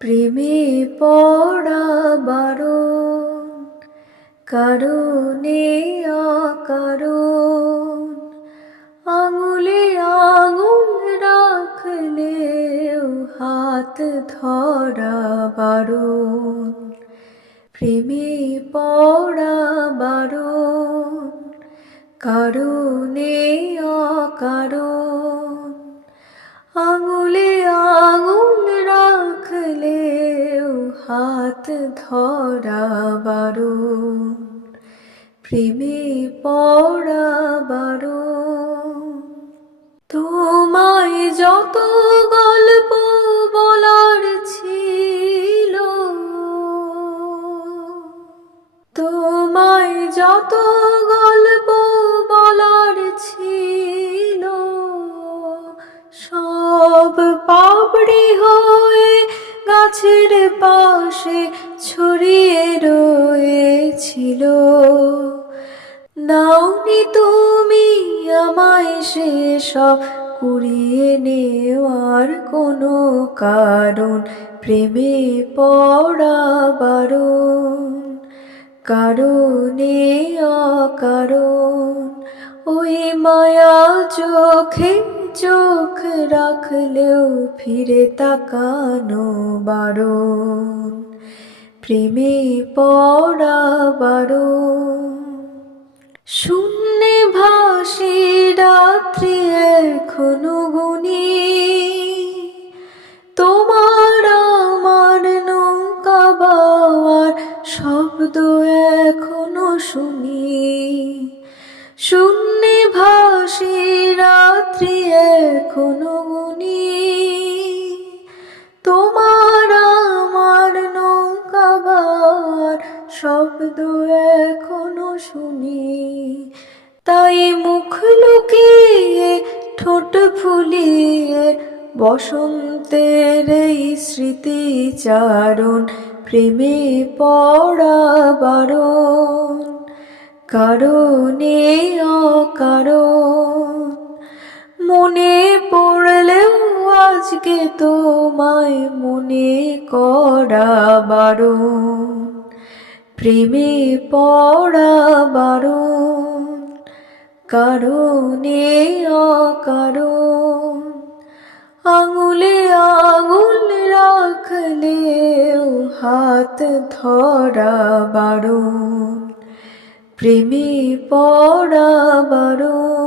প্রেমে পড়া বারণ, কারণে অকারণ, আঙুলে আঙুল রাখলেও হাত ধরা বারণ। প্রেমে পড়া বারণ, কারণে অকারণ, আঙুলে আঙুল রাখলেও হাত ধরা বারণ। প্রেমে পড়া বারণ। তোমায় যত গল্প বলার ছিল, তোমায় যত গল্প বলার ছিল, সব পাপড়ি হয়ে গাছের পাশে ছড়িয়ে রয়েছিল। দাওনি তুমি আমায় সেসব কুড়িয়ে নেওয়ার কোনো কারণ। প্রেমে পড়া বারণ, কারণে অকারণ, ওই মায়া চোখে চোখ রাখলেও ফিরে তাকানো বারণ। প্রেমে পড়া বারণ। শূন্যে ভাসি রাত্রি এখনো গুনি, তোমার আমার নৌকা বাওয়ার শব্দ এখনো শুনি। শূন্যে ভাসি রাত্রি এখনো গুনি, তোমার আমার নৌকা বাওয়ার শব্দ এখনো শুনি। তাই মুখ লুকিয়ে ঠোঁট ফুলিয়ে বসন্তের এই স্মৃতিচারণ। প্রেমে পড়া বারণ, কারণে অকারণ, মনে পড়লেও আজকে তোমায় মনে করা বারণ। প্রেমে পড়া বারণ, কারণে অকারণ, আঙুলে আঙুল রাখলেও হাত ধরা বারণ। প্রেমে পড়া বারণ।